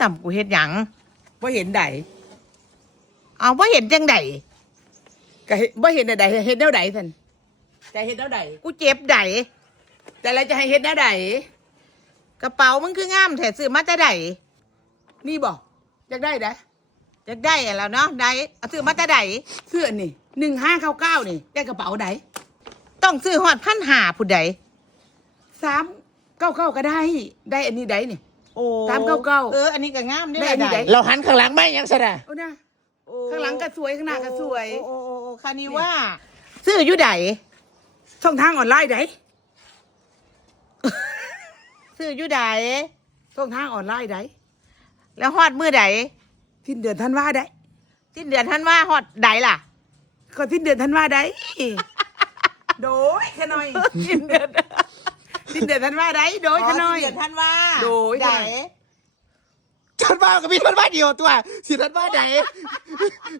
ต่ำกูเฮ็ดหยัง ว่าเห็นใด เอาว่าเห็นจังได ก็ว่าเห็นใดเห็นแนวใดท่านจะเห็นแนวใด กูเจ็บได แต่เราจะให้เห็นแนวใด กระเป๋ามึงคืองามแถซื้อมาแต่ได นี่บอกอยากได้นะ จะได้อะแล้วเนาะได้เอาซื้อมาแต่ได เสื้อนี่1599นี่ได้กระเป๋าใด ต้องซื้อฮอด1,500ผู้ใด 399ก็ได้ได้อันนี้ใดนี่ โอ้ 399 อันนี้ก็งามได้ ได้อันนี้ ได้ ได้ เราหันข้างหลังไม่ยังซะนะ เอานะข้างหลังก็สวยข้างหน้าก็สวย โอ้คานี้ว่า ซื้ออยู่ได ช่องทางออนไลน์ใด ซื้ออยู่ได ช่องทางออนไลน์ใด แล้วฮอดมื้อใด สิ้นเดือนธันวาได้ สิ้นเดือนท่านว่าฮอดใดล่ะ ก็สิ้นเดือนธันวาได้โดยขะหน่อย สิ้นเดือน สิ้นเดือนธันวาได้โดยขะหน่อย สิ้นเดือนท่านว่า โดย ได ขะหน่อย ฉันว่าก็มีท่านว่าเดียวตัวสิท่านว่าไหน